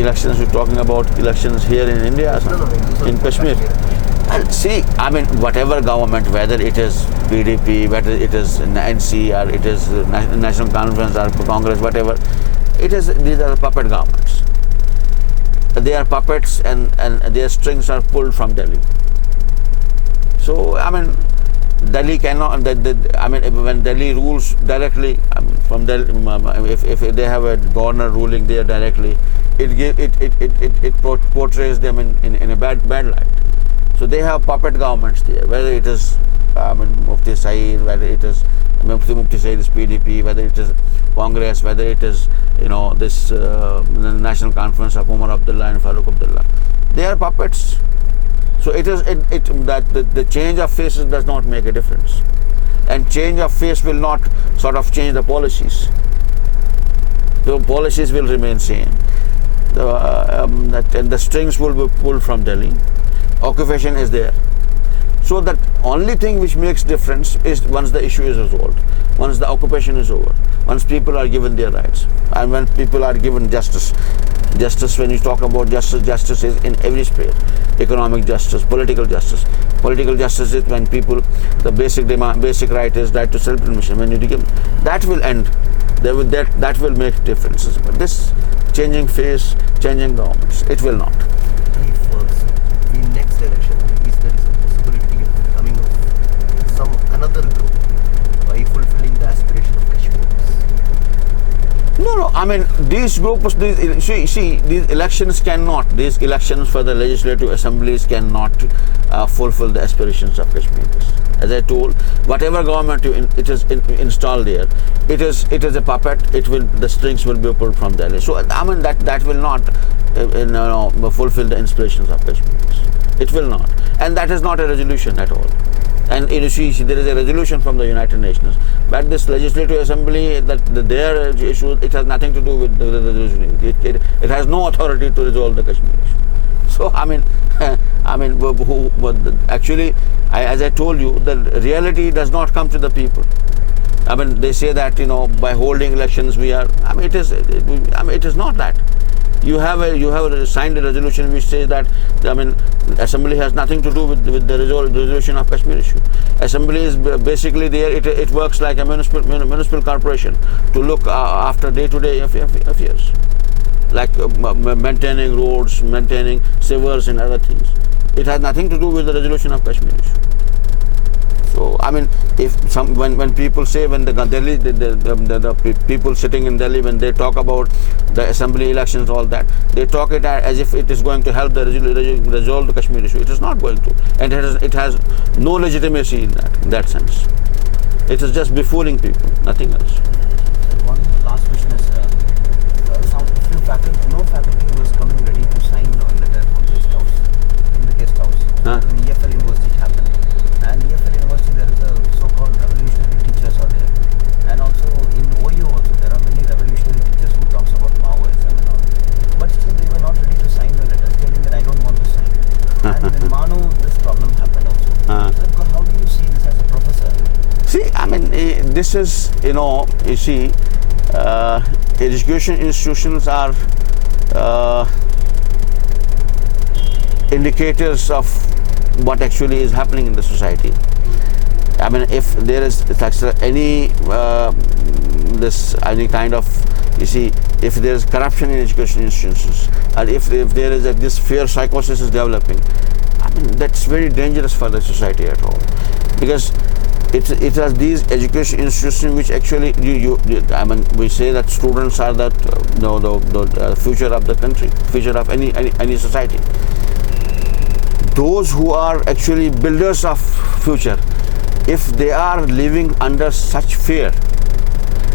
elections, you're talking about elections here in India or something? In Kashmir. And see, I mean, whatever government, whether it is PDP, whether it is NC or it is National Conference or Congress, whatever, these are puppet governments. They are puppets and their strings are pulled from Delhi. So, I mean, Delhi cannot, I mean, when Delhi rules directly, I mean, from Delhi, if they have a governor ruling there directly, it portrays them in a bad light. So they have puppet governments there, whether it is Mufti Saeed, whether it is Mufti Saeed is PDP, whether it is Congress, whether it is this National Conference of Umar Abdullah and Farooq Abdullah. They are puppets. So that the change of faces does not make a difference, and change of face will not sort of change the policies. The policies will remain same. And the strings will be pulled from Delhi. Occupation is there. So that only thing which makes difference is once the issue is resolved, once the occupation is over, once people are given their rights, and when people are given justice. Justice, when you talk about justice, justice is in every sphere. Economic justice, political justice. Political justice is when people, the basic right is right to self-determination. When you give, that will end. That will make differences. But this changing face, changing governments, it will not. If in next election, is there is a possibility of coming of some another group by fulfilling the aspiration of Kashmir? No. I mean, these groups. These elections These elections for the legislative assemblies cannot fulfill the aspirations of Kashmiris. As I told, whatever government it is installed there, it is a puppet. The strings will be pulled from Delhi. So I mean that will not fulfill the aspirations of Kashmiris. It will not, and that is not a resolution at all. And there is a resolution from the United Nations, but this legislative assembly, their issue, it has nothing to do with the resolution. It has no authority to resolve the Kashmir issue. So actually, as I told you, the reality does not come to the people. I mean, they say that by holding elections it is not that. You have signed a resolution which says that assembly has nothing to do with the resolution of Kashmir issue. Assembly is basically there. It works like a municipal corporation to look after day-to-day affairs, like maintaining roads, maintaining sewers and other things. It has nothing to do with the resolution of Kashmir issue. So when people say, when the people sitting in Delhi, when they talk about the assembly elections, all that, they talk it as if it is going to help resolve the Kashmir issue. It is not going to, and it has no legitimacy in that sense. It is just befooling people, nothing else. One last question is, no faculty was coming ready to sign a letter from the guest house. In EFL University it happened. And EFL University, there is a so-called revolutionary teachers are there. And also in OU also, there are many revolutionary teachers who talks about Maoism and all. But still they were not ready to sign the letters, telling that I don't want to sign. And in MAANU, this problem happened also. So how do you see this as a professor? See, this is, you see, education institutions are indicators of what actually is happening in the society. If there is any kind of, if there is corruption in education institutions, or if there is this fear psychosis is developing, that's very dangerous for the society at all, because it has these education institutions which actually we say that students are the future of the country, future of any society. Those who are actually builders of future, if they are living under such fear,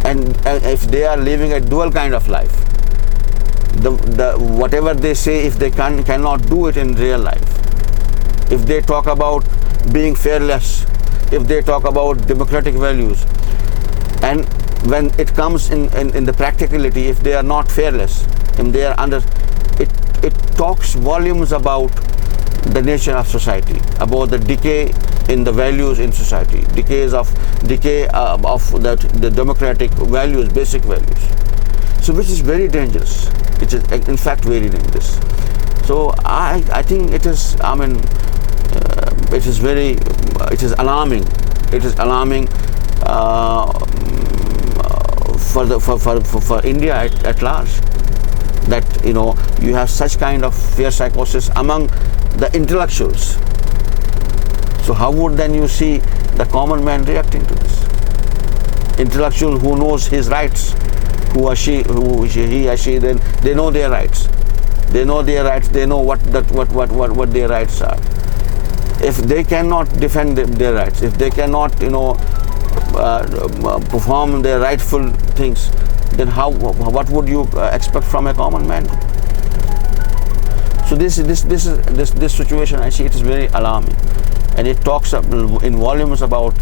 and if they are living a dual kind of life, whatever they say, if they cannot do it in real life, if they talk about being fearless, if they talk about democratic values, and when it comes in the practicality, if they are not fearless, if they are under, it talks volumes about the nature of society, about the decay in the values in society, decay of the democratic values, basic values. So which is very dangerous. It is in fact very dangerous. So I think it is, I mean, it is very, it is alarming. It is alarming for India at large, that you have such kind of fear psychosis among the intellectuals. So how would then you see the common man reacting to this? Intellectual who knows his rights, he or she, then they know their rights. They know their rights. They know what their rights are. If they cannot defend their rights, if they cannot perform their rightful things, then what would you expect from a common man? So this situation, I see it is very alarming, and it talks in volumes about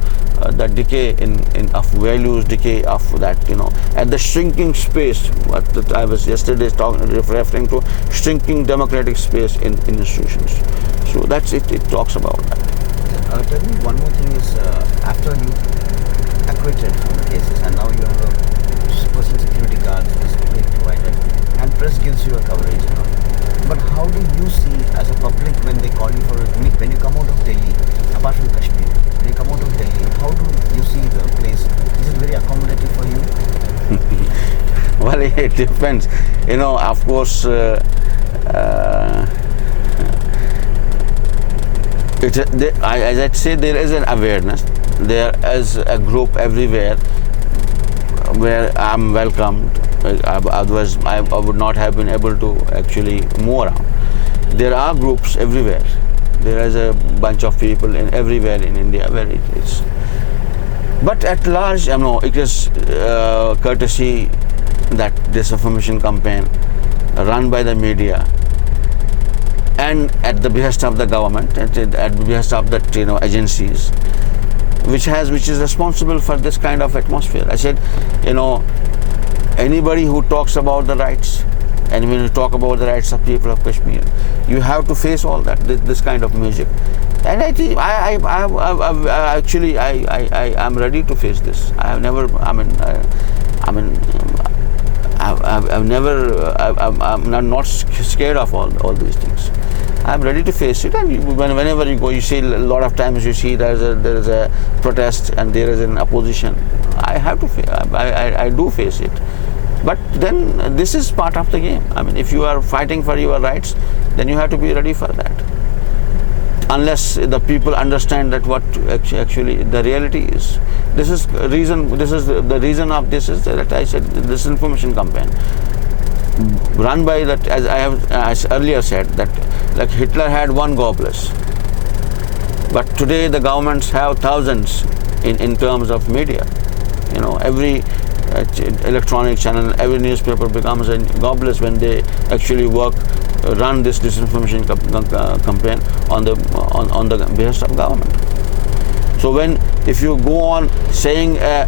the decay of values, decay of that, and the shrinking space. What I was yesterday referring to, shrinking democratic space in institutions. So that's it. It talks about that. Tell me one more thing is, after you acquitted from the cases and now you have a personal security guard is being provided and press gives you a coverage, but how do you see as a public when they call you for when you come out of Delhi, apart from Kashmir, when you come out of Delhi, how do you see the place? Is it very accommodative for you? Well, it depends. Of course, as I say, there is an awareness. There is a group everywhere where I'm welcomed. Otherwise, I would not have been able to actually move around. There are groups everywhere. There is a bunch of people everywhere in India where it is. But at large, it is courtesy that disinformation campaign run by the media, and at the behest of the government, at the behest of the agencies, which is responsible for this kind of atmosphere. I said, anybody who talks about the rights, and when you talk about the rights of people of Kashmir, you have to face all that, this kind of music. And I think I'm ready to face this. I have never, I'm not scared of all these things. I'm ready to face it, and whenever you go, you see a lot of times you see there is a protest and there is an opposition. I have to I do face it, but then this is part of the game. If you are fighting for your rights, then you have to be ready for that. Unless the people understand that what actually the reality is. This is the reason of this is that I said this information campaign run by that, as I have earlier said, that like Hitler had one Goebbels, but today the governments have thousands in terms of media. Every electronic channel, every newspaper becomes a Goebbels when they actually run this disinformation campaign on the behest of government. So if you go on saying a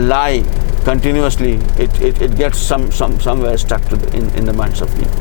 lie continuously, it gets somewhere stuck in the minds of people.